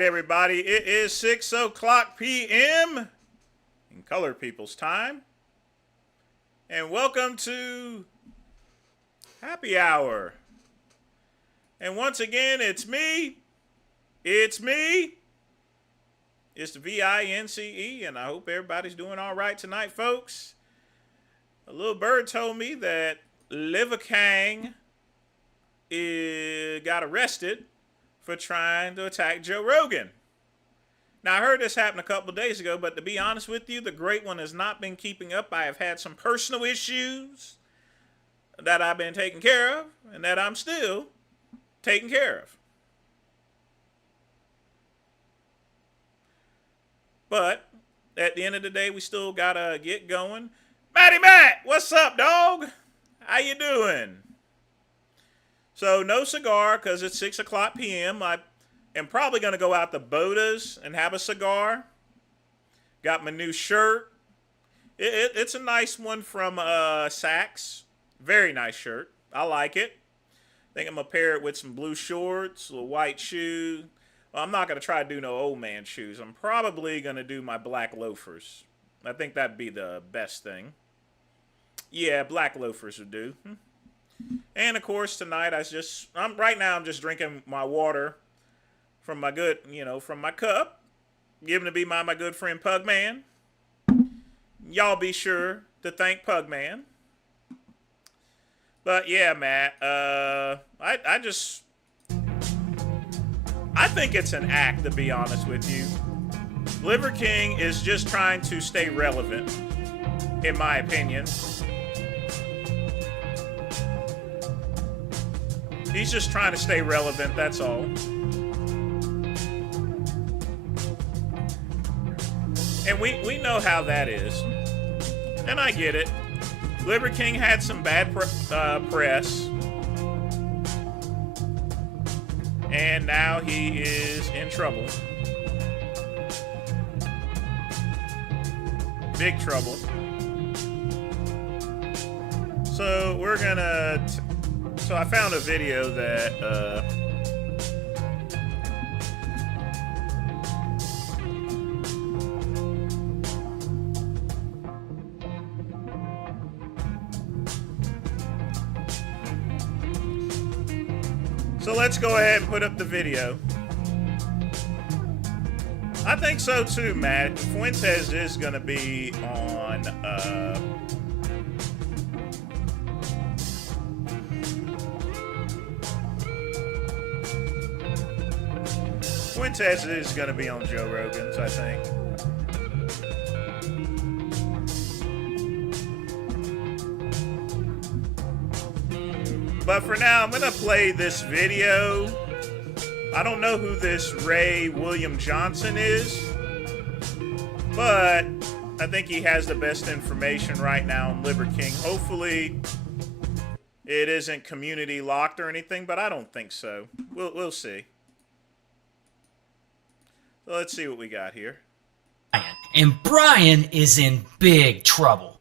Everybody, it is 6 o'clock p.m. in Colored People's Time, and welcome to Happy Hour. And once again, it's me, it's the VINCE, and I hope everybody's doing all right tonight, folks. A little bird told me that Liver King got arrested for trying to attack Joe Rogan. Now, I heard this happen a couple of days ago, but to be honest with you, the great one has not been keeping up. I have had some personal issues that I've been taking care of and that I'm still taking care of. But at the end of the day, we still gotta get going. Matty Matt, what's up, dog? How you doing? So no cigar because it's 6 o'clock p.m. I am probably going to go out to Boda's and have a cigar. Got my new shirt. It's a nice one from Saks. Very nice shirt. I like it. I think I'm going to pair it with some blue shorts, a little white shoe. Well, I'm not going to try to do no old man shoes. I'm probably going to do my black loafers. I think that'd be the best thing. Yeah, black loafers would do. And of course tonight right now I'm just drinking my water from my from my cup, given to be by my good friend Pugman. Y'all be sure to thank Pugman. But yeah, Matt, I think it's an act, to be honest with you. Liver King is just trying to stay relevant, in my opinion. He's just trying to stay relevant, that's all. And we know how that is. And I get it. Liver King had some bad press. And now he is in trouble. Big trouble. So we're gonna... So I found a video that So let's go ahead and put up the video. I think so too, Matt. Fuentes is going to be on... Fuentes is going to be on Joe Rogan's, I think. But for now, I'm going to play this video. I don't know who this Ray William Johnson is, but I think he has the best information right now on Liver King. Hopefully, it isn't community locked or anything, but I don't think so. We'll see. So let's see what we got here. And Brian is in big trouble.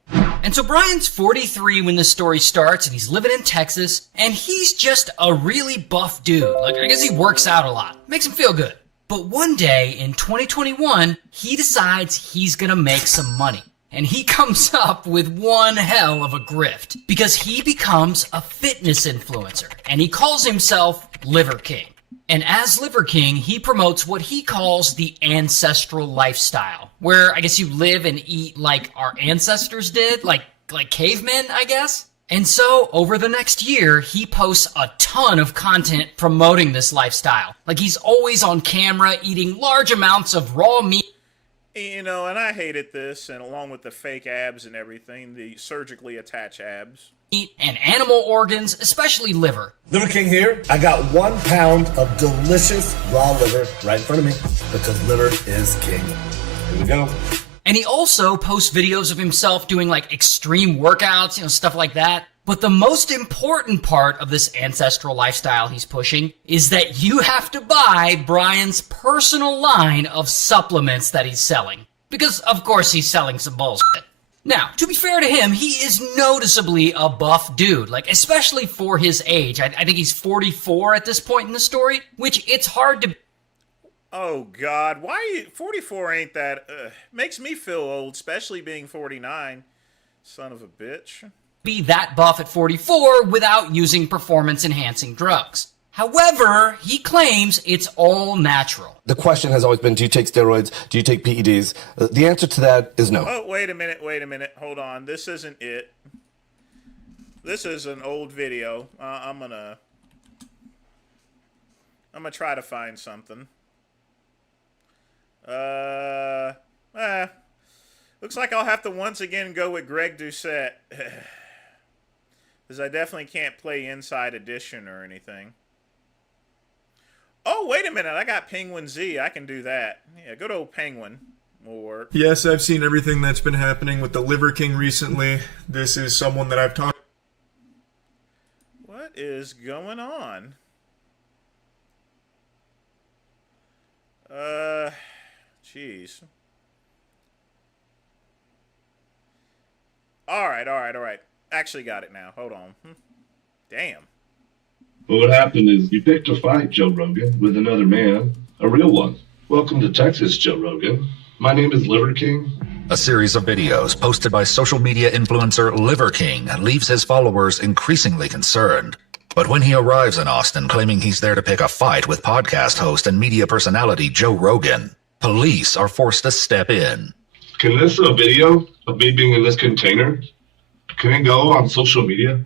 And so Brian's 43 when the story starts, and he's living in Texas, and he's just a really buff dude. Like, I guess he works out a lot. Makes him feel good. But one day in 2021, he decides he's gonna make some money. And he comes up with one hell of a grift. Because he becomes a fitness influencer. And he calls himself Liver King. And as Liver King, he promotes what he calls the ancestral lifestyle, where I guess you live and eat like our ancestors did, like cavemen, I guess. And so over the next year, he posts a ton of content promoting this lifestyle. Like he's always on camera eating large amounts of raw meat. You know, and I hated this, and along with the fake abs and everything, the surgically attached abs. And animal organs, especially liver. Liver King here. I got 1 pound of delicious raw liver right in front of me because liver is king. Here we go. And he also posts videos of himself doing like extreme workouts, you know, stuff like that. But the most important part of this ancestral lifestyle he's pushing is that you have to buy Brian's personal line of supplements that he's selling. Because, of course, he's selling some bullshit. Now, to be fair to him, he is noticeably a buff dude, like, especially for his age. I think he's 44 at this point in the story, which it's hard to... Oh, God. Why 44 ain't that... makes me feel old, especially being 49. Son of a bitch. ...be that buff at 44 without using performance-enhancing drugs. However, he claims it's all natural. The question has always been, do you take steroids? Do you take PEDs? The answer to that is no. Oh, wait a minute. Hold on. This isn't it. This is an old video. I'm gonna try to find something. Looks like I'll have to once again go with Greg Doucette. Because I definitely can't play Inside Edition or anything. Oh, wait a minute. I got Penguin Z. I can do that. Yeah, good old Penguin will work. Yes, I've seen everything that's been happening with the Liver King recently. This is someone that I've talked... What is going on? Jeez. All right. Actually got it now. Hold on. Damn. Well, what happened is you picked a fight, Joe Rogan, with another man, a real one. Welcome to Texas, Joe Rogan. My name is Liver King. A series of videos posted by social media influencer Liver King leaves his followers increasingly concerned. But when he arrives in Austin claiming he's there to pick a fight with podcast host and media personality Joe Rogan, police are forced to step in. Can this video of me being in this container, can it go on social media?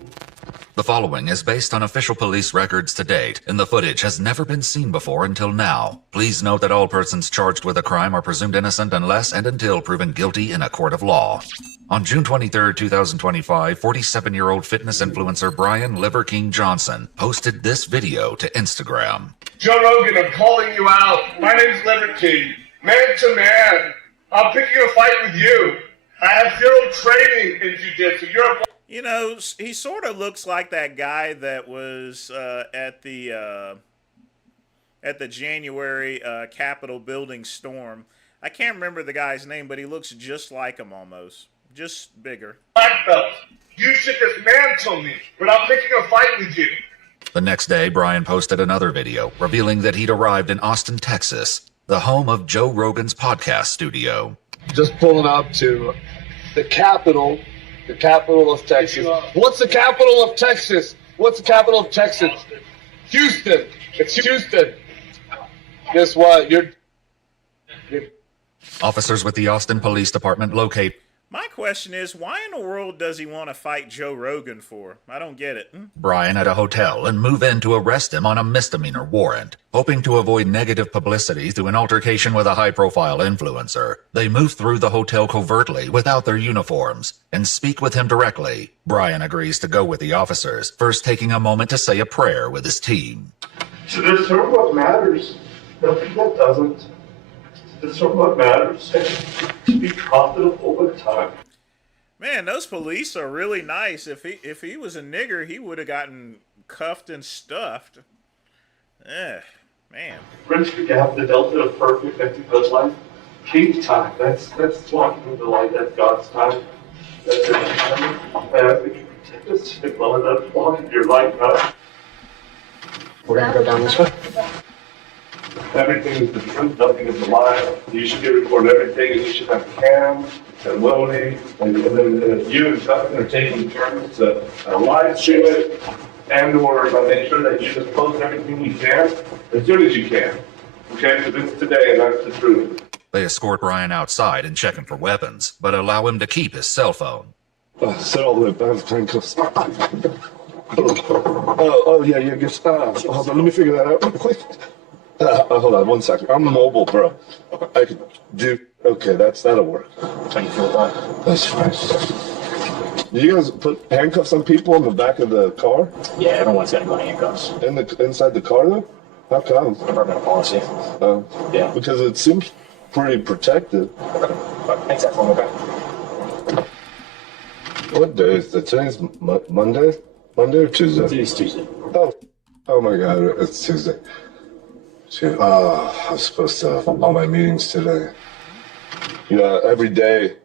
The following is based on official police records to date, and the footage has never been seen before until now. Please note that all persons charged with a crime are presumed innocent unless and until proven guilty in a court of law. On June 23, 2025, 47-year-old fitness influencer Brian Liver King Johnson posted this video to Instagram. Joe Rogan, I'm calling you out. My name's Liver King. Man to man. I'm picking a fight with you. I have zero training in jiu-jitsu. You're a... You know, he sort of looks like that guy that was at the January Capitol building storm. I can't remember the guy's name, but he looks just like him almost. Just bigger. Black belt. You should dismantle me, but I'm picking a fight with you. The next day, Brian posted another video revealing that he'd arrived in Austin, Texas, the home of Joe Rogan's podcast studio. Just pulling up to the capital of Texas. What's the capital of Texas? What's the capital of Texas? Houston. It's Houston. Guess what? You're Officers with the Austin Police Department locate My question is, why in the world does he want to fight Joe Rogan for? I don't get it. Brian at a hotel and move in to arrest him on a misdemeanor warrant. Hoping to avoid negative publicity through an altercation with a high-profile influencer, they move through the hotel covertly without their uniforms and speak with him directly. Brian agrees to go with the officers, first taking a moment to say a prayer with his team. To discern what matters, nothing that doesn't. To discern what matters, and to be profitable with time. Man, those police are really nice. If he was a nigger, he would have gotten cuffed and stuffed. Man. Bridge the gap, the delta of perfect and to good life. King's time. That's walking in the light. That's God's time. That's your time. And I think you protect us as well as that's walking your light, God. We're gonna go down this way. Everything is the truth, nothing is a lie. You should get record everything, and you should have cam and loading, and then you and Dustin are taking turns to live stream it, and or make sure that you just post everything you can as soon as you can. Okay, because it's today, and that's the truth. They escort Brian outside and check him for weapons, but allow him to keep his cell phone. Sit all the way back, handcuffs. Oh, yeah, just, hold on, let me figure that out real quick. Hold on, 1 second. I'm mobile, bro. I could do, okay, that'll work. How you feel about it? That's fine. Do you guys put handcuffs on people in the back of the car? Yeah, everyone's got to go handcuffs. Inside the car, though? How come? Department policy. Yeah. Because it seems pretty protected. Thanks, that phone, okay? What day is it? Today's Monday? Monday or Tuesday? Today's Tuesday. Oh my God, it's Tuesday. I was supposed to have all my meetings today. You know, every day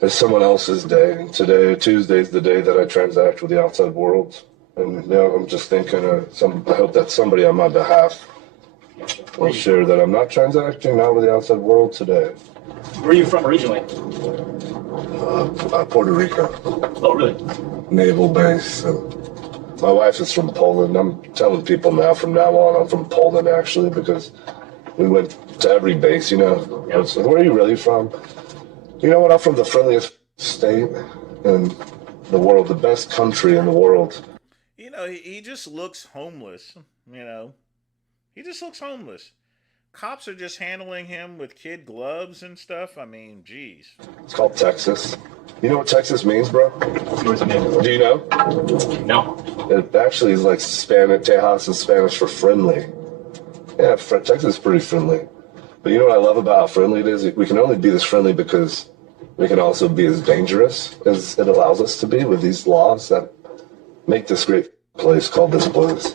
is someone else's day. And today, Tuesday, is the day that I transact with the outside world. And you know, I'm just thinking, I hope that somebody on my behalf will share that I'm not transacting now with the outside world today. Where are you from originally? Puerto Rico. Oh, really? Naval base. And my wife is from Poland. I'm telling people now, from now on, I'm from Poland, actually, because we went to every base, you know. Yep. So where are you really from? You know what? I'm from the friendliest state in the world, the best country in the world. You know, he just looks homeless, you know. He just looks homeless. Cops are just handling him with kid gloves and stuff. I mean, geez. It's called Texas. You know what Texas means, bro? What does it mean? Do you know? No. It actually is like Spanish. Tejas is Spanish for friendly. Yeah, Texas is pretty friendly. But you know what I love about how friendly it is? We can only be this friendly because we can also be as dangerous as it allows us to be with these laws that make this great place called this place.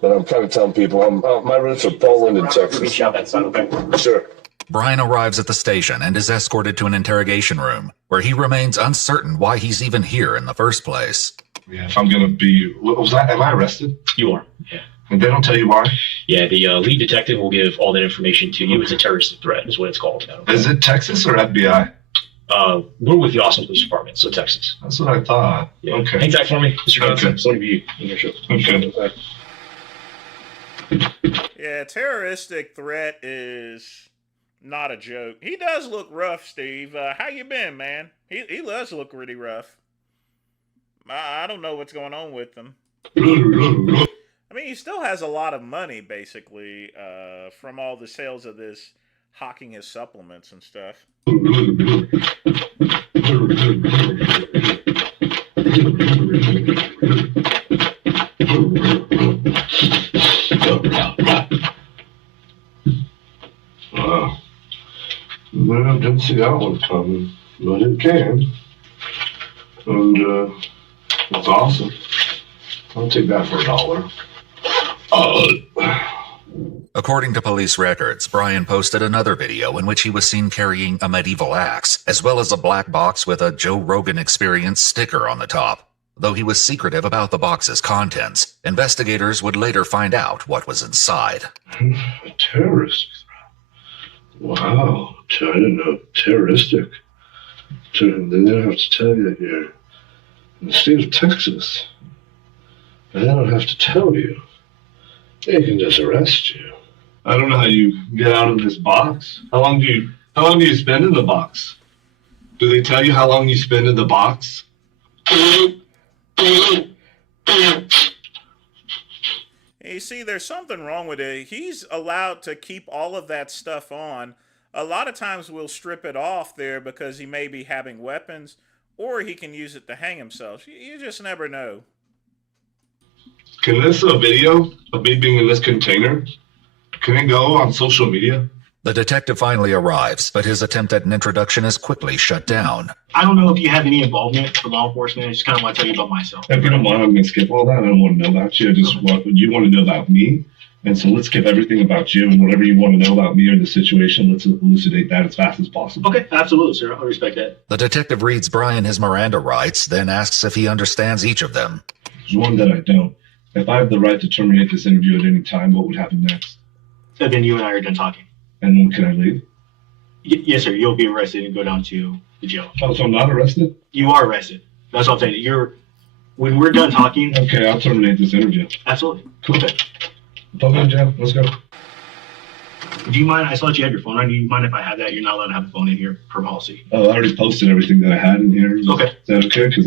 But I'm kind of telling people, my roots are Poland and Texas. Reach out that side, okay? Sure. Brian arrives at the station and is escorted to an interrogation room, where he remains uncertain why he's even here in the first place. Yeah, if I'm gonna be, what was that? Am I arrested? You are. Yeah. And they don't tell you why? Yeah, the lead detective will give all that information to you. It's a terrorist threat, is what it's called. Is it Texas or FBI? We're with the Austin Police Department, so Texas. That's what I thought. Yeah. Okay. Hang tight for me, Mr. Johnson. Okay. It's only you in your show. Okay. Yeah, terroristic threat is not a joke. He does look rough, Steve. How you been, man? He does look really rough. I don't know what's going on with him. I mean, he still has a lot of money, basically, from all the sales of this, hawking his supplements and stuff. Well, I didn't see that one coming, but it can. And it's awesome. I'll take that for $1. According to police records, Brian posted another video in which he was seen carrying a medieval axe, as well as a black box with a Joe Rogan Experience sticker on the top. Though he was secretive about the box's contents, investigators would later find out what was inside. A terrorist threat. Wow, I didn't know terroristic. They don't have to tell you that you're in the state of Texas. And they don't have to tell you They can just arrest you. I don't know how you get out of this box. How long do you spend in the box? Do they tell you how long you spend in the box? You see, there's something wrong with it. He's allowed to keep all of that stuff on. A lot of times we'll strip it off there because he may be having weapons, or he can use it to hang himself. You just never know. Can this video of me being in this container, can it go on social media? The detective finally arrives, but his attempt at an introduction is quickly shut down. I don't know if you have any involvement for law enforcement. I just kind of want to tell you about myself. If you don't mind, I'm going to skip all that. I don't want to know about you. I just want you want to know about me. And so let's skip everything about you, and whatever you want to know about me or the situation, let's elucidate that as fast as possible. Okay, absolutely, sir. I respect that. The detective reads Brian his Miranda rights, then asks if he understands each of them. There's one that I don't. If I have the right to terminate this interview at any time, what would happen next? And then you and I are done talking. And when can I leave? Yes, sir. You'll be arrested and go down to the jail. Oh, so I'm not arrested? You are arrested. That's what I'm saying. When we're done talking. Okay, I'll terminate this interview. Absolutely. Cool. Okay. Put me in jail. Let's go. Do you mind? I saw that you had your phone on. Do you mind if I have that? You're not allowed to have a phone in here per policy. Oh, I already posted everything that I had in here. Okay. Is that okay? Because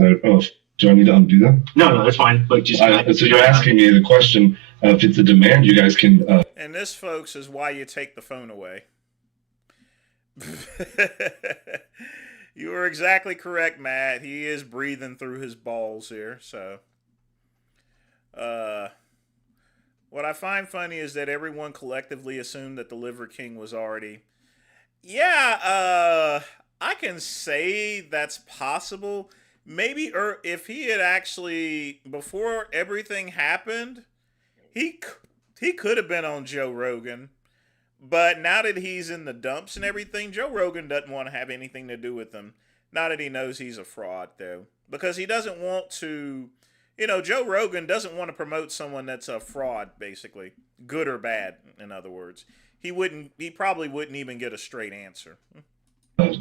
do I need to undo that? No, that's fine. But just. So you're asking me the question, if it's a demand, you guys can. And this, folks, is why you take the phone away. You are exactly correct, Matt. He is breathing through his balls here. So, what I find funny is that everyone collectively assumed that the Liver King was already. Yeah, I can say that's possible. Maybe if he had actually, before everything happened, he could have been on Joe Rogan. But now that he's in the dumps and everything, Joe Rogan doesn't want to have anything to do with him. Now that he knows he's a fraud, though. Because he doesn't want to, Joe Rogan doesn't want to promote someone that's a fraud, basically. Good or bad, in other words. He probably wouldn't even get a straight answer.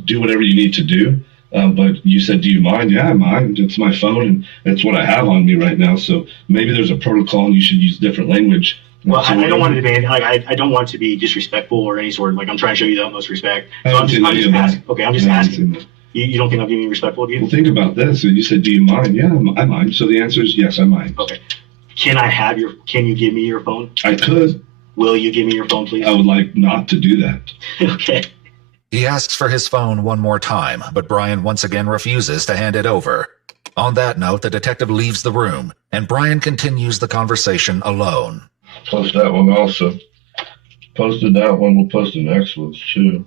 Do whatever you need to do. But you said, do you mind? Yeah, I mind. It's my phone, and it's what I have on me right now. So maybe there's a protocol, and you should use different language. Well, I don't want to demand. I don't want to be disrespectful or any sort. I'm trying to show you the utmost respect. So I'm just asking. Okay, I'm just asking. You don't think I'm being respectful to you? Well, think about this. You said, do you mind? Yeah, I mind. So the answer is yes, I mind. Okay. Can you give me your phone? I could. Will you give me your phone, please? I would like not to do that. Okay. He asks for his phone one more time, but Brian once again refuses to hand it over. On that note, the detective leaves the room, and Brian continues the conversation alone. Post that one also. Posted that one, we'll post the next ones too.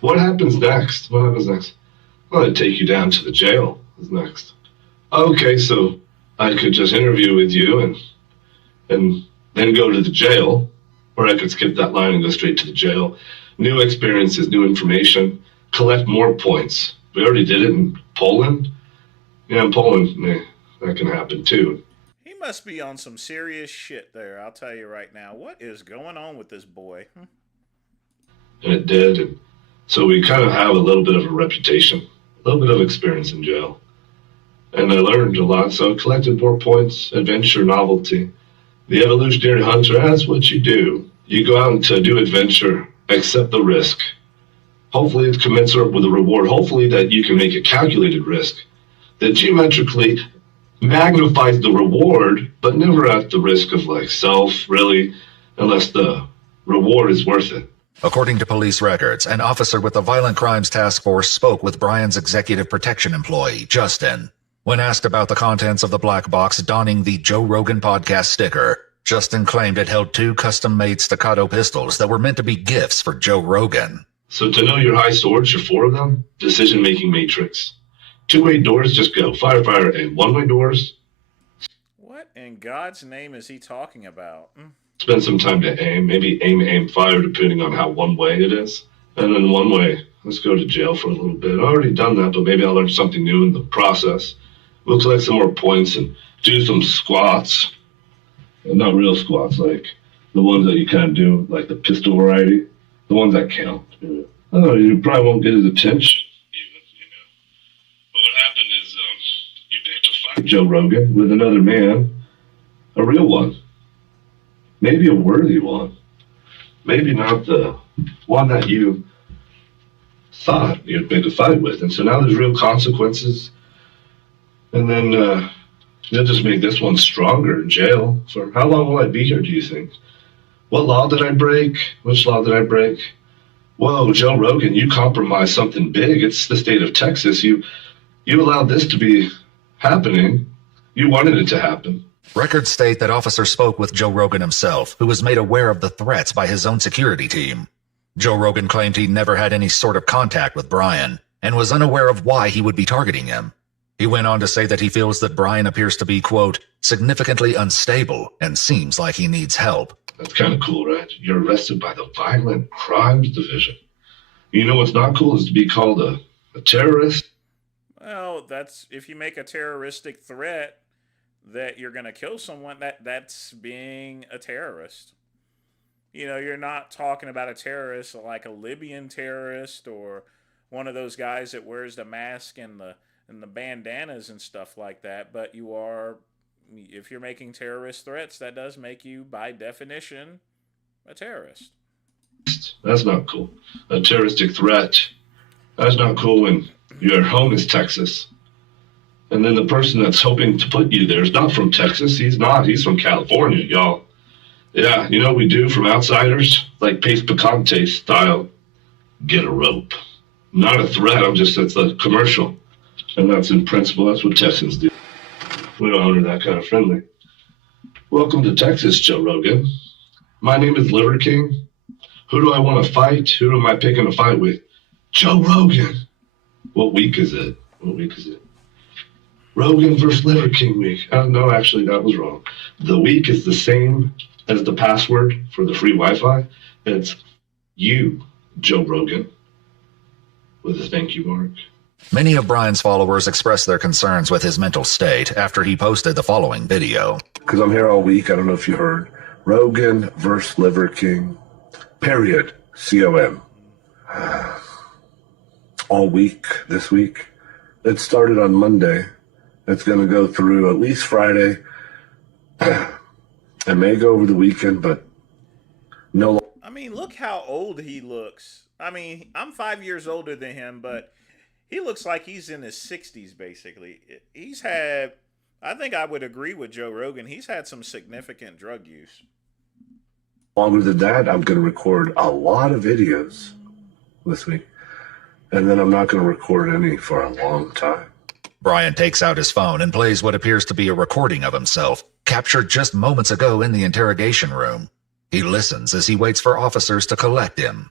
What happens next? Well, they take you down to the jail is next. Okay, so I could just interview with you and then go to the jail, or I could skip that line and go straight to the jail. New experiences, new information, collect more points. We already did it in Poland. Yeah, in Poland, that can happen too. He must be on some serious shit there, I'll tell you right now. What is going on with this boy? And it did, and so we kind of have a little bit of a reputation, a little bit of experience in jail. And I learned a lot, so I collected more points, adventure, novelty. The evolutionary hunter, that's what you do. You go out to do adventure, accept the risk. Hopefully it's commensurate with the reward. Hopefully that you can make a calculated risk that geometrically magnifies the reward, but never at the risk of self, really, unless the reward is worth it. According to police records, an officer with the Violent Crimes Task Force spoke with Brian's executive protection employee, Justin. When asked about the contents of the black box donning the Joe Rogan podcast sticker, Justin claimed it held 2 custom-made staccato pistols that were meant to be gifts for Joe Rogan. So to know your high swords, your 4 of them, decision-making matrix. 2-way doors, just go. Fire, fire, and 1-way doors. What in God's name is he talking about? Spend some time to aim. Maybe aim, fire, depending on how one-way it is. And then 1-way, let's go to jail for a little bit. I've already done that, but maybe I'll learn something new in the process. We'll collect some more points and do some squats. Not real squats, like the ones that you kind of do, like the pistol variety. The ones that count. Oh, you probably won't get his attention. But what happened is you picked a fight with Joe Rogan with another man, a real one. maybe a worthy one. Maybe not the one that you thought you'd pick a fight with. And so now there's real consequences. And then they'll just make this one stronger in jail. For how long will I be here, do you think? What law did I break? Which law did I break? Whoa, Joe Rogan, you compromised something big. It's the state of Texas. You allowed this to be happening. You wanted it to happen. Records state that officers spoke with Joe Rogan himself, who was made aware of the threats by his own security team. Joe Rogan claimed he never had any sort of contact with Brian and was unaware of why he would be targeting him. He went on to say that he feels that Brian appears to be, quote, significantly unstable and seems like he needs help. That's kind of cool, right? You're arrested by the Violent Crimes Division. You know what's not cool is to be called a terrorist. Well, that's if you make a terroristic threat that you're going to kill someone, that's being a terrorist. You know, you're not talking about a terrorist like a Libyan terrorist or one of those guys that wears the mask and the bandanas and stuff like that, but you are, if you're making terrorist threats, that does make you, by definition, a terrorist. That's not cool. A terroristic threat. That's not cool when your home is Texas. And then the person that's hoping to put you there is not from Texas. He's not. He's from California, y'all. Yeah, you know what we do from outsiders? Like Pace Picante style. Get a rope. Not a threat. It's a commercial. And that's in principle. That's what Texans do. We don't honor that kind of friendly. Welcome to Texas, Joe Rogan. My name is Liver King. Who do I want to fight? Who am I picking a fight with? Joe Rogan. What week is it? Rogan versus Liver King week. No, actually, that was wrong. The week is the same as the password for the free Wi-Fi. It's you, Joe Rogan, with a thank you mark. Many of Brian's followers expressed their concerns with his mental state after he posted the following video. Because I'm here all week. I don't know if you heard. Rogan versus Liver King. Period. C-O-M. All week, this week. It started on Monday. It's going to go through at least Friday. It may go over the weekend, but no. I mean, look how old he looks. I mean, I'm 5 years older than him, but he looks like he's in his 60s, basically. He's had, I think I would agree with Joe Rogan, he's had some significant drug use. Longer than that, I'm going to record a lot of videos this week. And then I'm not going to record any for a long time. Brian takes out his phone and plays what appears to be a recording of himself, captured just moments ago in the interrogation room. He listens as he waits for officers to collect him.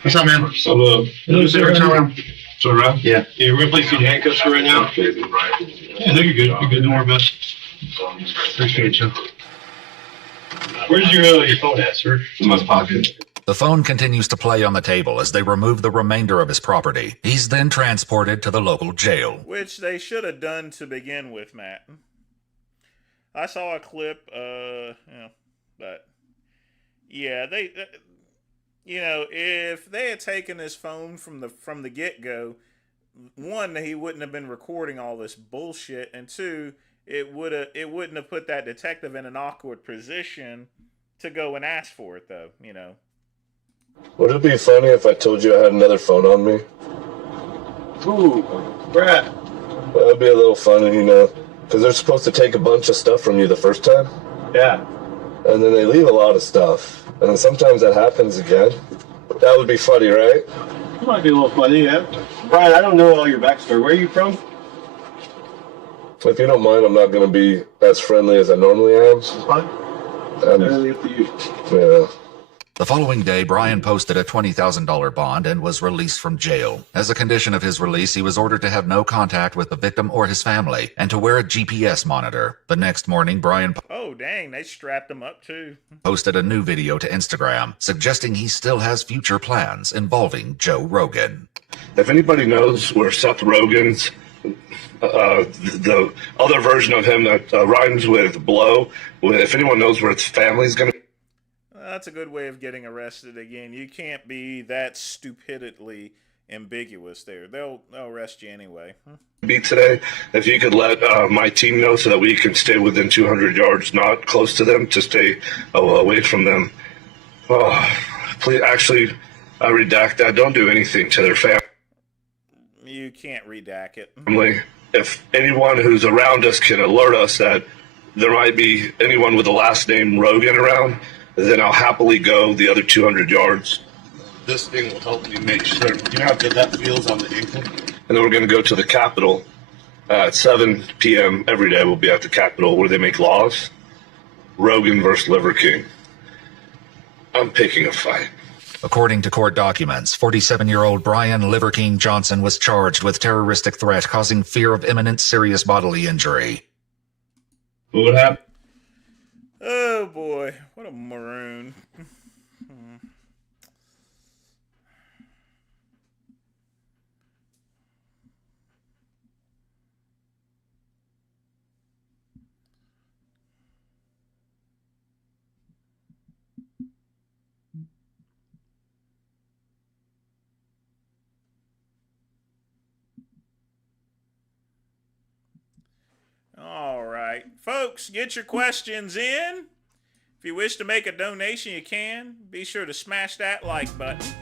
What's up, man? So, Turn around. turn around? Yeah. You're going to place these handcuffs for right now? Yeah, no, you're good. You're good. Don't worry about it. Appreciate you. Where's your phone at, sir? In my pocket. The phone continues to play on the table as they remove the remainder of his property. He's then transported to the local jail. Which they should have done to begin with, Matt. I saw a clip, but yeah, they, if they had taken his phone from the get-go, one, he wouldn't have been recording all this bullshit, and two, it wouldn't have put that detective in an awkward position to go and ask for it, though, you know. Would it be funny if I told you I had another phone on me? Ooh, Brad. Well, that'd be a little funny, because they're supposed to take a bunch of stuff from you the first time. Yeah. And then they leave a lot of stuff. And then sometimes that happens again. That would be funny, right? It might be a little funny, yeah. Brian, I don't know all your backstory. Where are you from? If you don't mind, I'm not going to be as friendly as I normally am. Fine. Entirely up to you. Yeah. The following day, Brian posted a $20,000 bond and was released from jail. As a condition of his release, he was ordered to have no contact with the victim or his family and to wear a GPS monitor. The next morning, Brian Oh, dang, they strapped him up, too. posted a new video to Instagram, suggesting he still has future plans involving Joe Rogan. If anybody knows where Seth Rogen's, the other version of him that rhymes with blow, if anyone knows where its family's going to... That's a good way of getting arrested again. You can't be that stupidly ambiguous there. They'll arrest you anyway. Be today, if you could let my team know so that we can stay within 200 yards, not close to them, to stay away from them. Oh, please, actually, redact that. Don't do anything to their family. You can't redact it. If anyone who's around us can alert us that there might be anyone with the last name Rogan around, then I'll happily go the other 200 yards. This thing will help me make sure. You know how good that feels on the ankle? And then we're going to go to the Capitol at 7 p.m. every day. We'll be at the Capitol where they make laws. Rogan versus Liver King. I'm picking a fight. According to court documents, 47-year-old Brian Liver King Johnson was charged with terroristic threat causing fear of imminent serious bodily injury. What would happen? Oh boy, what a maroon. All right, folks, get your questions in. If you wish to make a donation, you can. Be sure to smash that like button.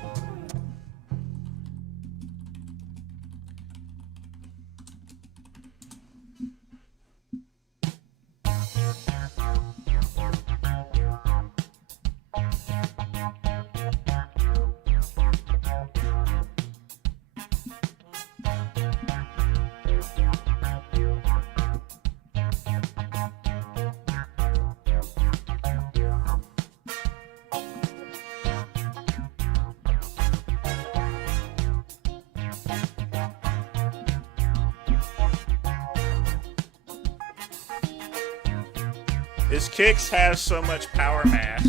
His kicks have so much power mass.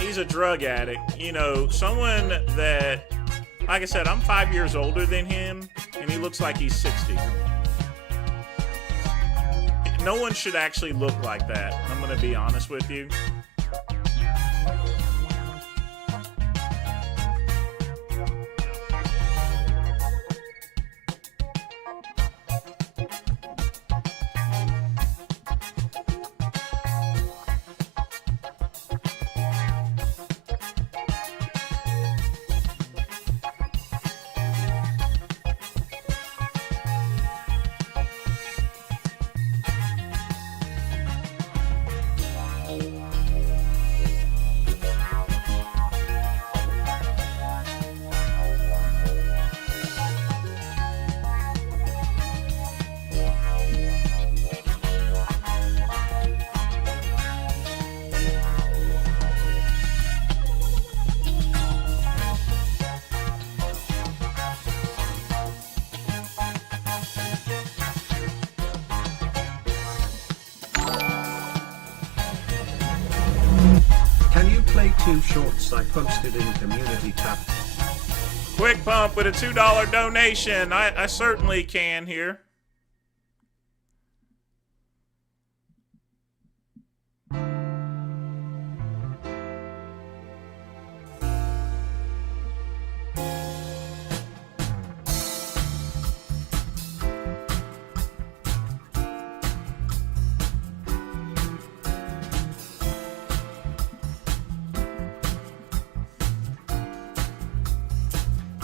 He's a drug addict. You know, someone that, like I said, I'm 5 years older than him, and he looks like he's 60. No one should actually look like that. I'm going to be honest with you. Play 2 shorts I posted in community tab. Quick Pump with a $2 donation. I certainly can here.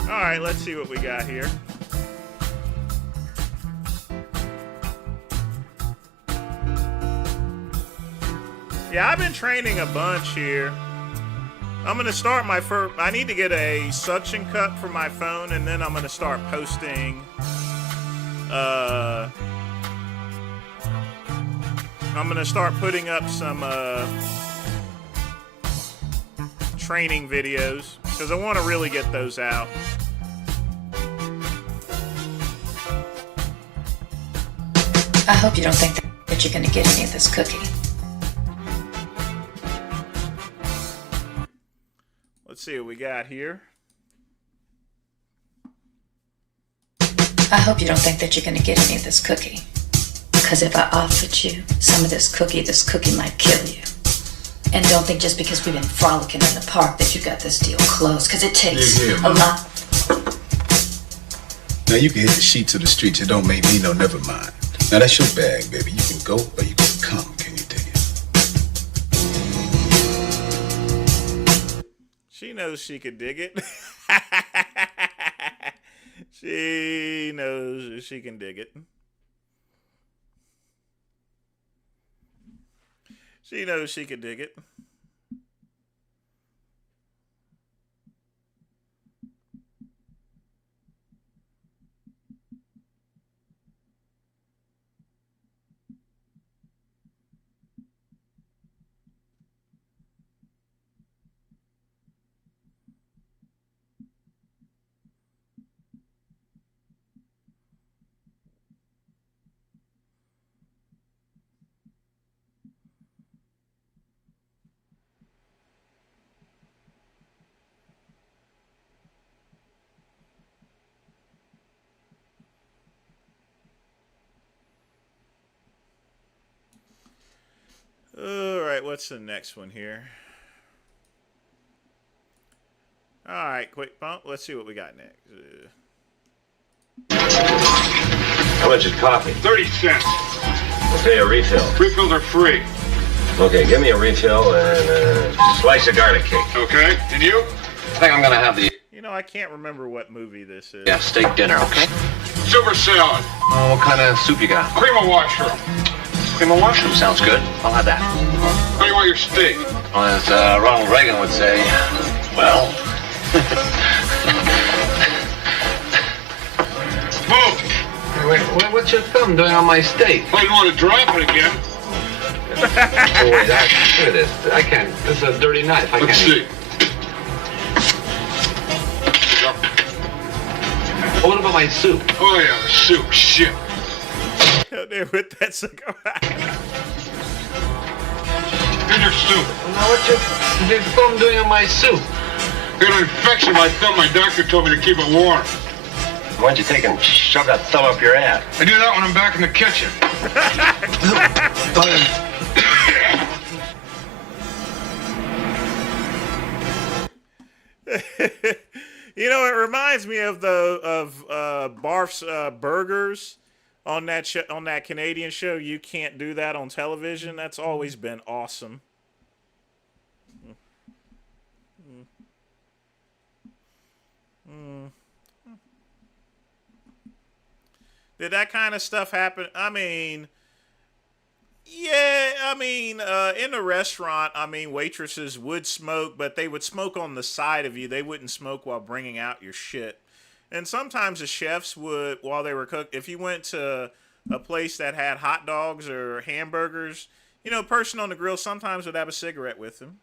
All right, let's see what we got here. Yeah, I've been training a bunch here. I'm going to start my first... I need to get a suction cup for my phone, and then I'm going to start posting... I'm going to start putting up some training videos, because I want to really get those out. I hope you don't think that you're going to get any of this cookie. Let's see what we got here. I hope you don't think that you're going to get any of this cookie. Because if I offered you some of this cookie might kill you. And don't think just because we've been frolicking in the park that you got this deal closed. Because it takes a lot. Now you can hit the sheets of the streets. It don't make me no never mind. Now that's your bag, baby. You can go or you can come. Can you dig it? She knows she could dig it. She knows she can dig it. She knows she could dig it. All right, what's the next one here? All right, quick bump. Let's see what we got next. How much is coffee? 30 cents. Okay, a refill. Refills are free. Okay, give me a refill and a slice of garlic cake. Okay, and you? I think I'm gonna have the... You know, I can't remember what movie this is. Yeah, steak dinner, okay? Silver salad. What kind of soup you got? Cream of mushroom. Cream of mushroom sounds good. I'll have that. How do you want your steak? Well, as Ronald Reagan would say, well... Move! Hey, what's your thumb doing on my steak? I didn't want to drop it again. Oh, wait, look at this. I can't. This is a dirty knife. I Let's can't see. eat. What about my soup? Oh, yeah, the soup. Shit. Out there with that cigar. Here's your soup. Now, what's your thumb doing on my soup? Got an infection in my thumb. My doctor told me to keep it warm. Why don't you take and shove that thumb up your ass? I do that when I'm back in the kitchen. You know, it reminds me of Barf's Burgers on that Canadian show. You Can't Do That on Television. That's always been awesome. Did that kind of stuff happen? I mean, yeah, I mean, in a restaurant, I mean, waitresses would smoke, but they would smoke on the side of you. They wouldn't smoke while bringing out your shit. And sometimes the chefs would, while they were cooking, if you went to a place that had hot dogs or hamburgers, you know, person on the grill sometimes would have a cigarette with them.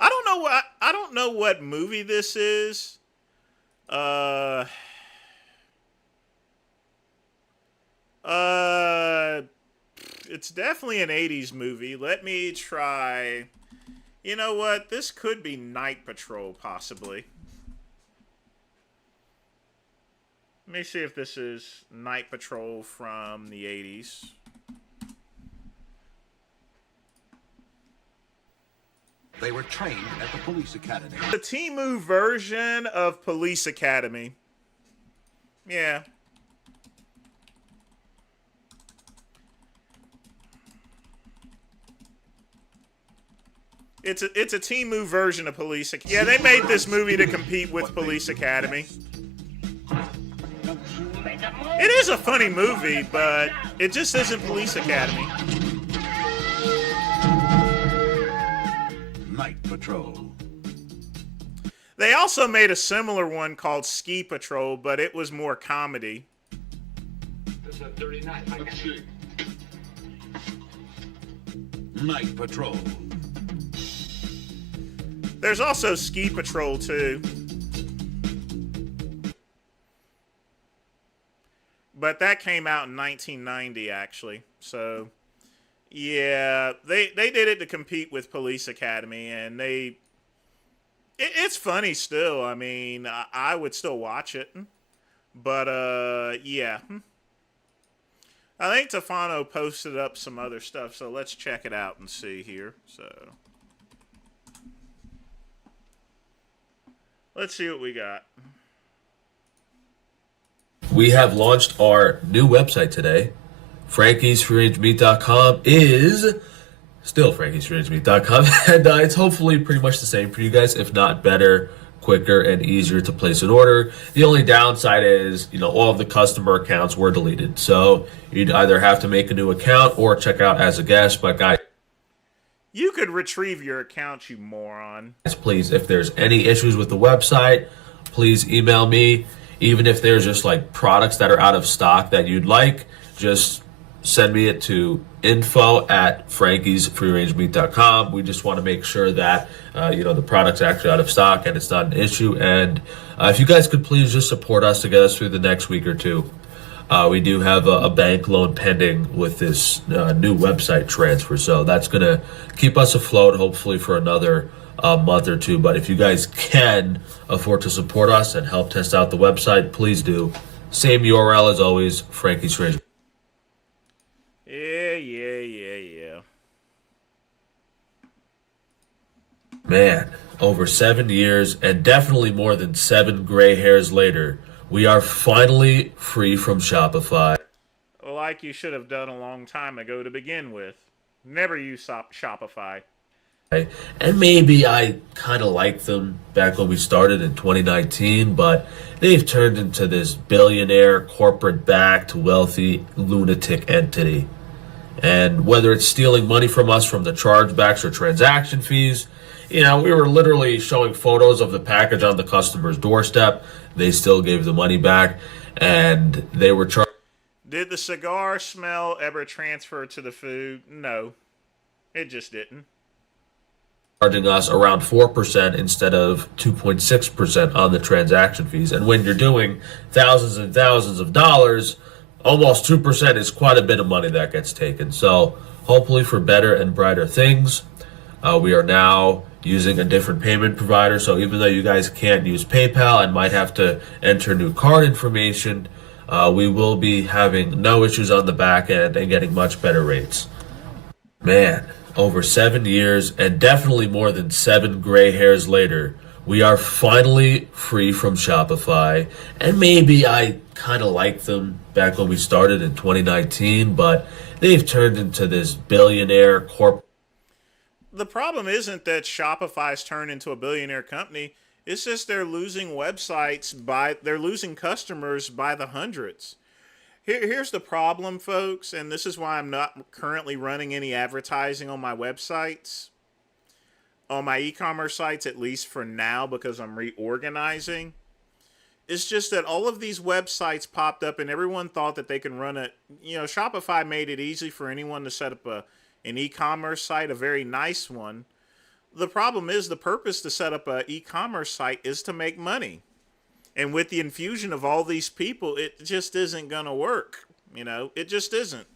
I don't know what movie this is. It's definitely an 80s movie. Let me try. You know what? This could be Night Patrol, possibly. Let me see if this is Night Patrol from the 80s. They were trained at the police academy. The Temu version of Police Academy. Yeah. It's a Temu version of Police Academy. Yeah, they made this movie to compete with Police Academy. It is a funny movie, but it just isn't Police Academy. Night Patrol. They also made a similar one called Ski Patrol, but it was more comedy. This is a dirty knife. I can't eat. Night Patrol. There's also Ski Patrol, too. But that came out in 1990, actually. So, yeah, they did it to compete with Police Academy, and it's funny still. I mean, I would still watch it. But, yeah. I think Tefano posted up some other stuff, so let's check it out and see here. So, let's see what we got. We have launched our new website today. Frankie'sFreeRangeMeat.com is still Frankie'sFreeRangeMeat.com, and it's hopefully pretty much the same for you guys, if not better, quicker, and easier to place an order. The only downside is, all of the customer accounts were deleted, so you'd either have to make a new account or check out as a guest. But guys, you could retrieve your account, you moron. Please, if there's any issues with the website, please email me. Even if there's just like products that are out of stock that you'd like, just send me it to info@frankiesfreerangemeat.com. We just want to make sure that the product's actually out of stock and it's not an issue. And if you guys could please just support us to get us through the next week or two. We do have a bank loan pending with this new website transfer, so that's going to keep us afloat hopefully for another month or two. But if you guys can afford to support us and help test out the website, please do. Same URL as always, Frankie's Range. Yeah. Man, over 7 years and definitely more than 7 gray hairs later, we are finally free from Shopify. Like you should have done a long time ago to begin with. Never use Shopify. And maybe I kind of liked them back when we started in 2019, but they've turned into this billionaire, corporate-backed, wealthy, lunatic entity. And whether it's stealing money from us from the chargebacks or transaction fees, we were literally showing photos of the package on the customer's doorstep. They still gave the money back, and they were charged. Did the cigar smell ever transfer to the food? No, it just didn't. Charging us around 4% instead of 2.6% on the transaction fees. And when you're doing thousands and thousands of dollars, almost 2% is quite a bit of money that gets taken. So hopefully for better and brighter things, we are now using a different payment provider. So even though you guys can't use PayPal and might have to enter new card information, we will be having no issues on the back end and getting much better rates. Man, over 7 years and definitely more than 7 gray hairs later, we are finally free from Shopify. And maybe I kind of liked them back when we started in 2019, but they've turned into this billionaire corporate. The problem isn't that Shopify's turned into a billionaire company. It's just they're losing they're losing customers by the hundreds. Here's the problem, folks, and this is why I'm not currently running any advertising on my websites, on my e-commerce sites, at least for now, because I'm reorganizing. It's just that all of these websites popped up and everyone thought that they can run it. Shopify made it easy for anyone to set up an e-commerce site, a very nice one. The problem is the purpose to set up an e-commerce site is to make money. And with the infusion of all these people, it just isn't going to work. It just isn't.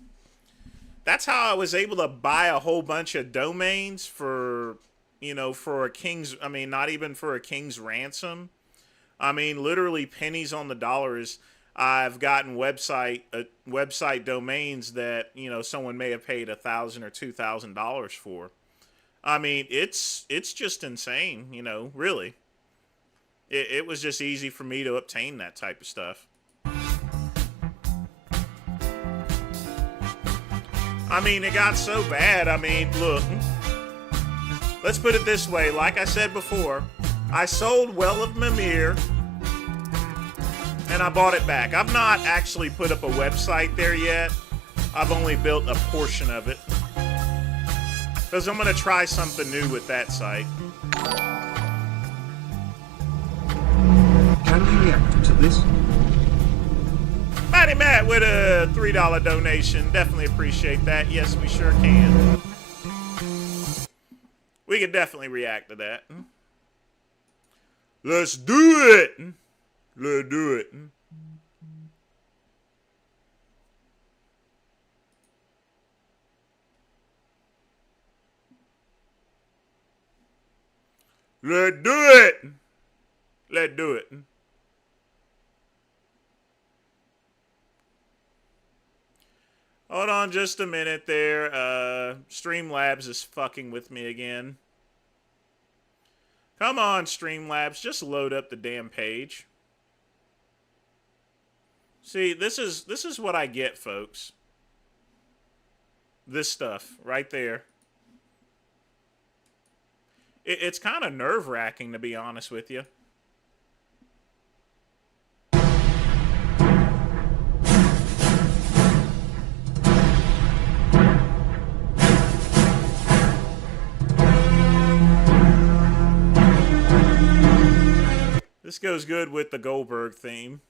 That's how I was able to buy a whole bunch of domains for a king's, not even for a king's ransom. Literally pennies on the dollars. I've gotten website domains that, someone may have paid $1,000 or $2,000 for. It's just insane, really. It was just easy for me to obtain that type of stuff. It got so bad. Look, let's put it this way. Like I said before, I sold Well of Mimir, and I bought it back. I've not actually put up a website there yet. I've only built a portion of it, because I'm going to try something new with that site. Can we react to this? Mighty Matt with a $3 donation. Definitely appreciate that. Yes, we sure can. We can definitely react to that. Let's do it! Let's do it. Let's do it. Let's do it. Hold on just a minute there. Streamlabs is fucking with me again. Come on, Streamlabs. Just load up the damn page. See, this is what I get, folks. This stuff right there. It's kind of nerve-wracking, to be honest with you. This goes good with the Goldberg theme.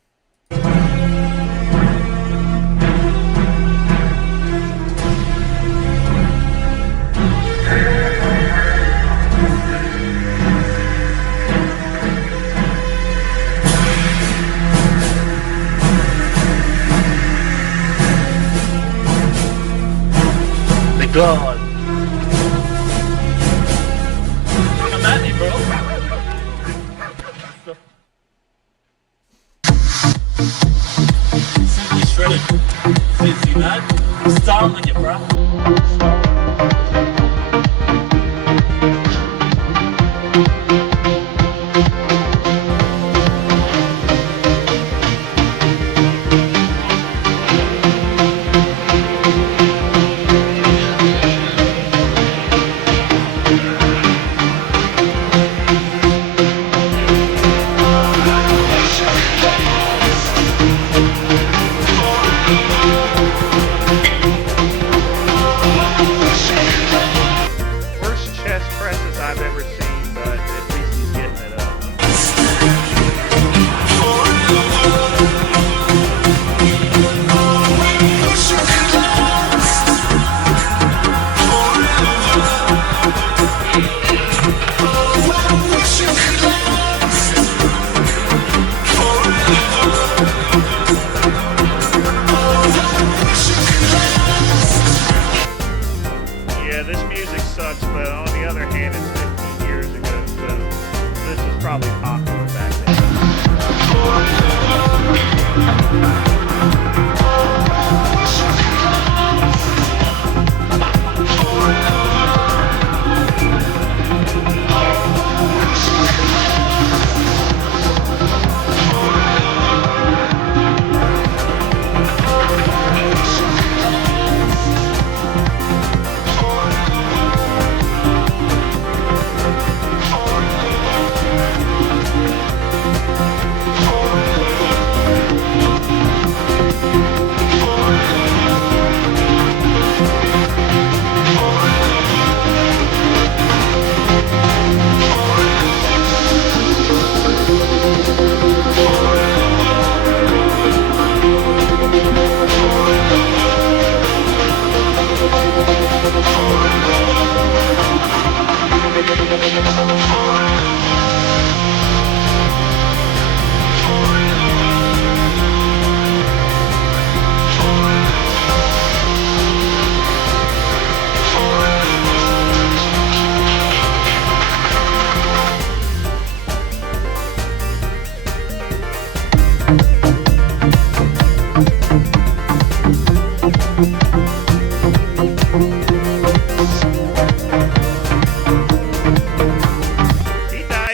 The God. Come at me, bro. Simply shredded. See that? I'm startling you, bro.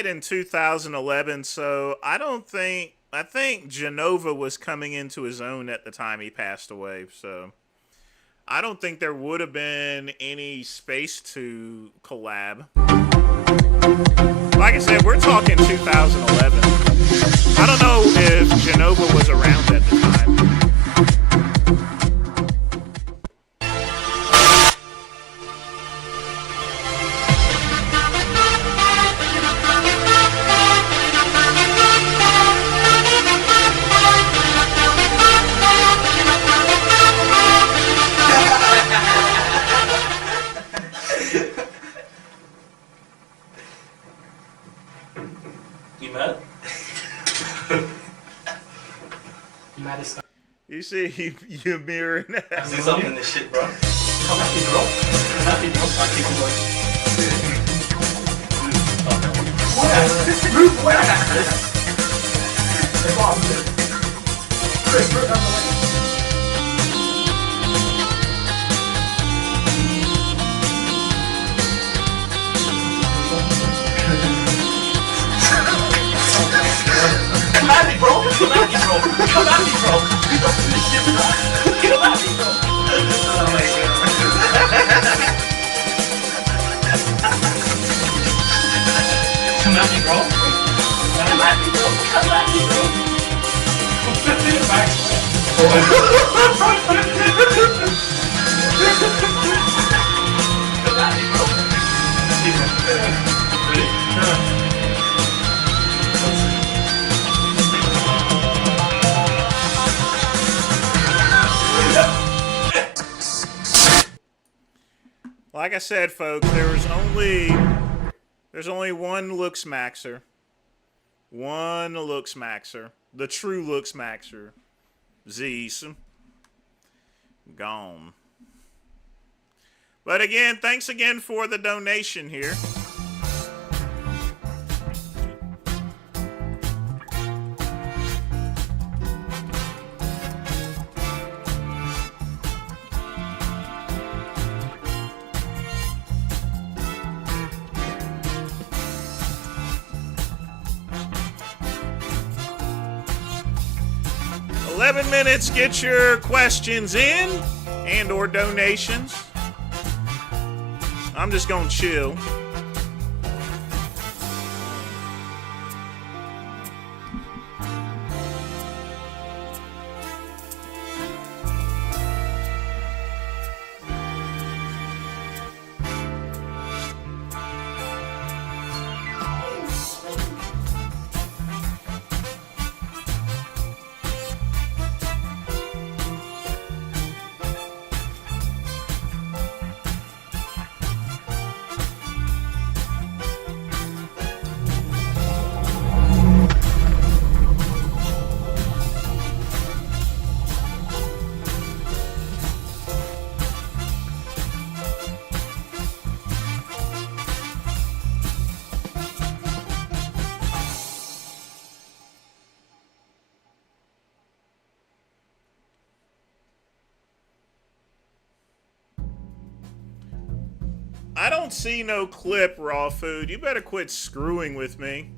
In 2011, so I think Genova was coming into his own at the time he passed away, so I don't think there would have been any space to collab. Like I said, we're talking 2011. I don't know if Genova was around at the time. You see, you mirroring that. See something in this shit, bro. Come at me, bro. Come at me, bro. I'll keep you going. Rude boy, I got this. It's awesome. Chris, Rude on the way. Come at me, bro. Come at me, bro. Come at me, bro. Come at me, bro. Oh my God. Come at me, bro. Come at me, bro. Come at me, bro. Come at me, bro. Ready? Like I said, folks, there's only one looks maxer. One looks maxer. The true looks maxer. Z's. Gone. But again, thanks again for the donation here. Minutes, get your questions in and or donations. I'm just gonna chill. I don't see no clip, Raw Food. You better quit screwing with me.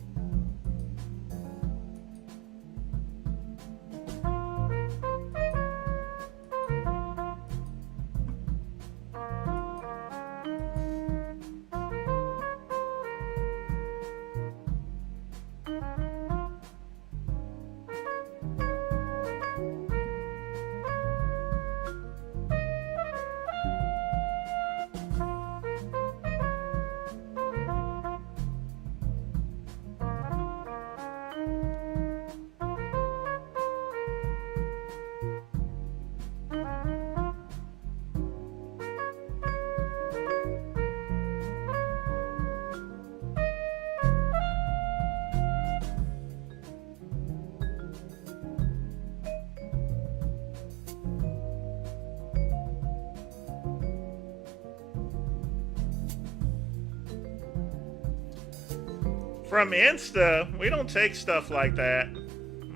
From Insta, we don't take stuff like that.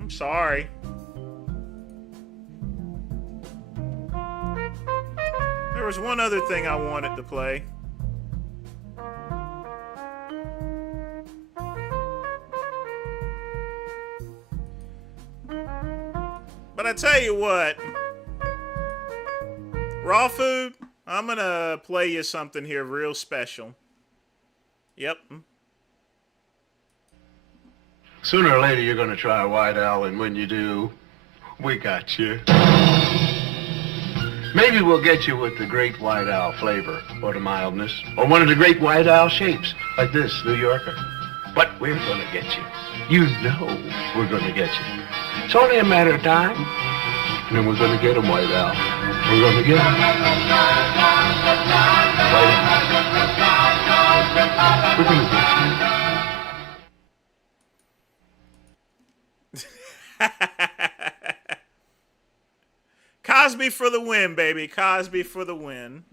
I'm sorry. There was one other thing I wanted to play. But I tell you what, Raw Food, I'm gonna play you something here real special. Yep. Sooner or later, you're going to try a White Owl, and when you do, we got you. Maybe we'll get you with the Great White Owl flavor, or the mildness, or one of the Great White Owl shapes, like this New Yorker. But we're going to get you. You know we're going to get you. It's only a matter of time, and then we're going to get him, White Owl. We're going to get him. We're going to get you. Cosby for the win, baby. Cosby for the win.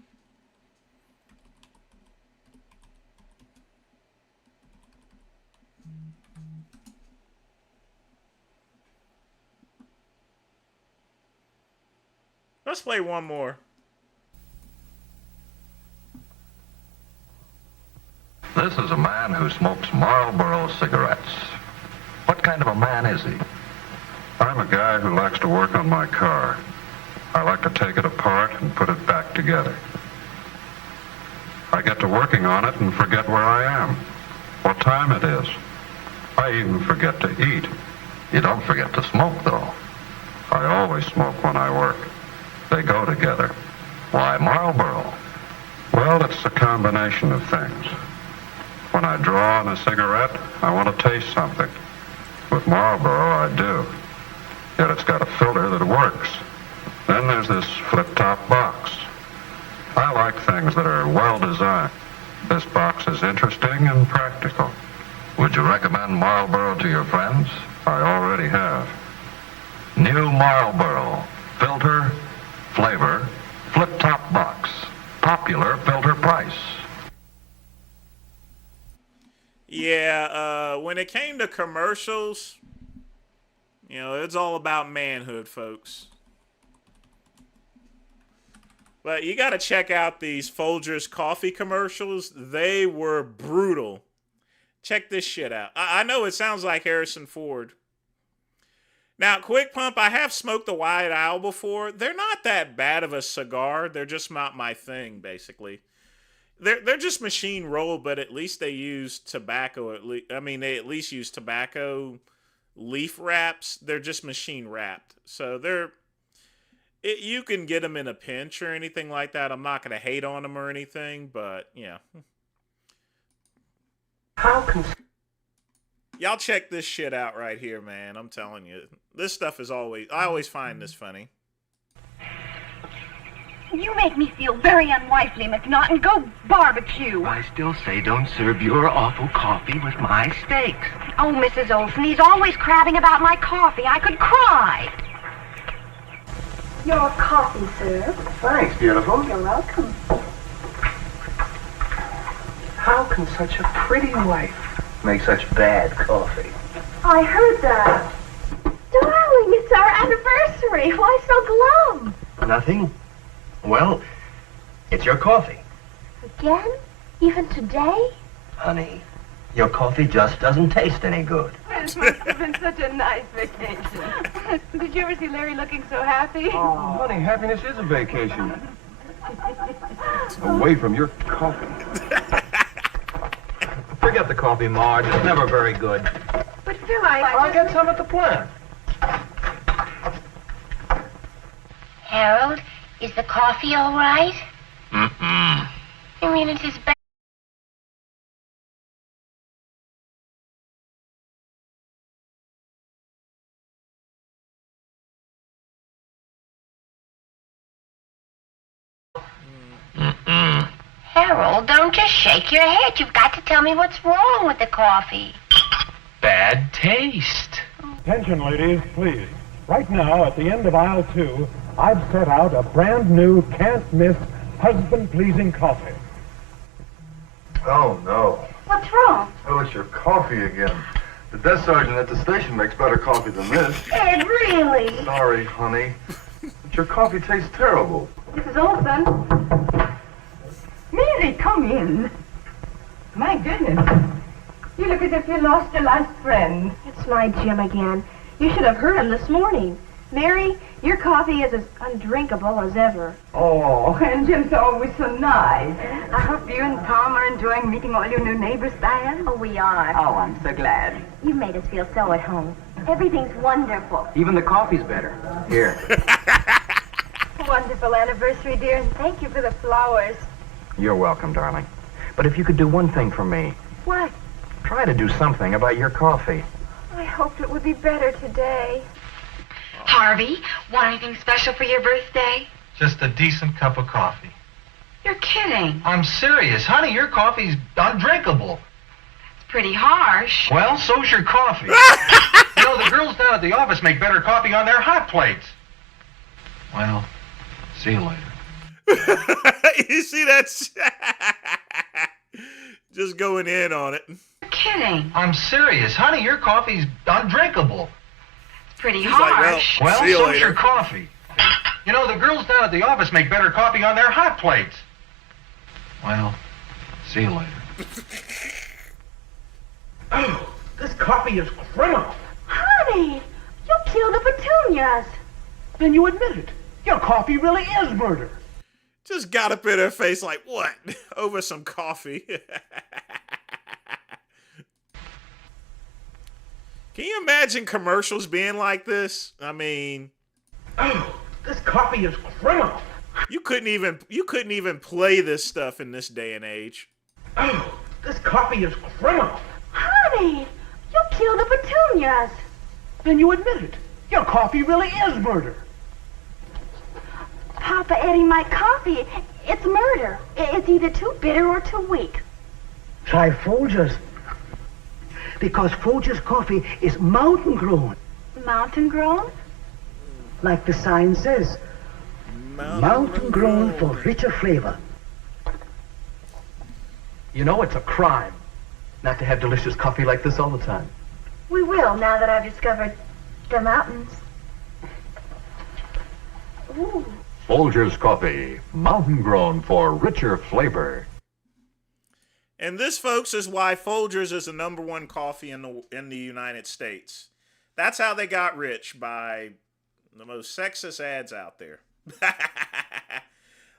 let's play one more. This is a man who smokes Marlboro cigarettes. What kind of a man is he? I'm a guy who likes to work on my car. I like to take it apart and put it back together. I get to working on it and forget where I am, what time it is. I even forget to eat. You don't forget to smoke, though. I always smoke when I work. They go together. Why Marlboro? Well, it's a combination of things. When I draw on a cigarette, I want to taste something. With Marlboro, I do. Yet it's got a filter that works. Then there's this flip-top box. I like things that are well designed. This box is interesting and practical. Would you recommend Marlboro to your friends? I already have. New Marlboro. Filter, flavor, flip-top box. Popular filter price. Yeah, when it came to commercials, you know, it's all about manhood, folks. But you got to check out these Folgers coffee commercials. They were brutal. Check this shit out. I know it sounds like Harrison Ford. Now, Quick Pump, I have smoked the White Owl before. They're not that bad of a cigar. They're just not my thing, basically. They're just machine rolled, but at least they use tobacco. They at least use tobacco leaf wraps. They're just machine wrapped. So you can get them in a pinch or anything like that. I'm not going to hate on them or anything, but yeah. Y'all check this shit out right here, man. I'm telling you. This stuff is I always find this funny. You make me feel very unwifely, McNaughton. Go barbecue. I still say don't serve your awful coffee with my steaks. Oh, Mrs. Olson, he's always crabbing about my coffee. I could cry. Your coffee, sir. Thanks, beautiful. You're welcome. How can such a pretty wife make such bad coffee? I heard that. Darling, it's our anniversary. Why so glum? Nothing. Well, it's your coffee. Again? Even today? Honey, your coffee just doesn't taste any good. This must have been such a nice vacation. Did you ever see Larry looking so happy? Oh, honey, happiness is a vacation. Away from your coffee. Forget the coffee, Marge. It's never very good. But Phil, I'll get some at the plant. Harold, is the coffee all right? Mm-mm. You mean it is bad? Mm-mm. Harold, don't just shake your head. You've got to tell me what's wrong with the coffee. Bad taste. Attention, ladies, please. Right now, at the end of aisle 2, I've set out a brand new, can't-miss, husband-pleasing coffee. Oh, no. What's wrong? Oh, it's your coffee again. The desk sergeant at the station makes better coffee than this. Ed, really? Sorry, honey. But your coffee tastes terrible. Mrs. Olson? Mary, come in. My goodness. You look as if you lost your last friend. It's my Jim again. You should have heard him this morning. Mary, your coffee is as undrinkable as ever. Oh, and Jim's always so nice. I hope you and Tom are enjoying meeting all your new neighbors, Diane. Oh, we are. Oh, I'm so glad. You made us feel so at home. Everything's wonderful. Even the coffee's better. Here. Wonderful anniversary, dear, and thank you for the flowers. You're welcome, darling. But if you could do one thing for me, What? try to do something about your coffee. I hoped it would be better today. Harvey, want anything special for your birthday? Just a decent cup of coffee. You're kidding. I'm serious. Honey, your coffee's undrinkable. It's pretty harsh. Well, so's your coffee. You know, the girls down at the office make better coffee on their hot plates. Well, see you later. You see that? Just going in on it. You're kidding. I'm serious. Honey, your coffee's undrinkable. It's pretty He's like, harsh. Well, see you so's later. your coffee. You know, the girls down at the office make better coffee on their hot plates. Well, see you later. Oh, this coffee is criminal. Honey, you killed the petunias. Then you admit it. Your coffee really is murder. Just got up in her face like, what? Over some coffee. Can you imagine commercials being like this? I mean, oh, this coffee is criminal. You couldn't even play this stuff in this day and age. Oh, this coffee is criminal. Honey, you killed the petunias. Then you admit it. Your coffee really is murder. Papa Eddie, my coffee, it's murder. It's either too bitter or too weak. Try Folgers. Because Folgers coffee is mountain grown. Mountain grown? Like the sign says. Mountain grown for richer flavor. You know it's a crime not to have delicious coffee like this all the time. We will, now that I've discovered the mountains. Ooh. Folgers coffee, mountain grown for richer flavor. And this, folks, is why Folgers is the #1 coffee in the United States. That's how they got rich, by the most sexist ads out there.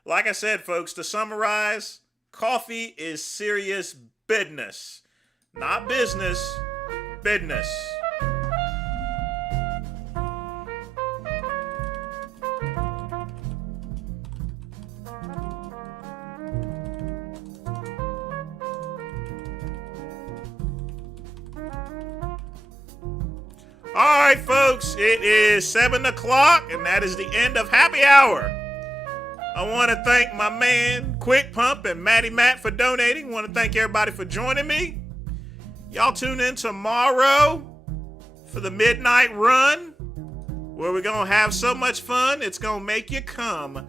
Like I said, folks, to summarize, coffee is serious business. Not business, business. All right, folks, it is 7 o'clock, and that is the end of Happy Hour. I want to thank my man, Quick Pump, and Matty Matt for donating. I want to thank everybody for joining me. Y'all tune in tomorrow for the midnight run, where we're going to have so much fun, it's going to make you come. And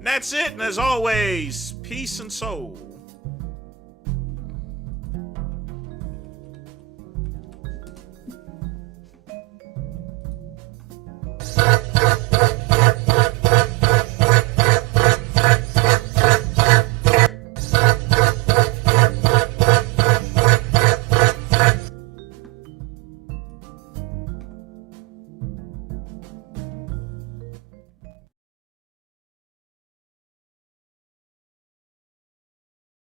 that's it, and as always, peace and soul.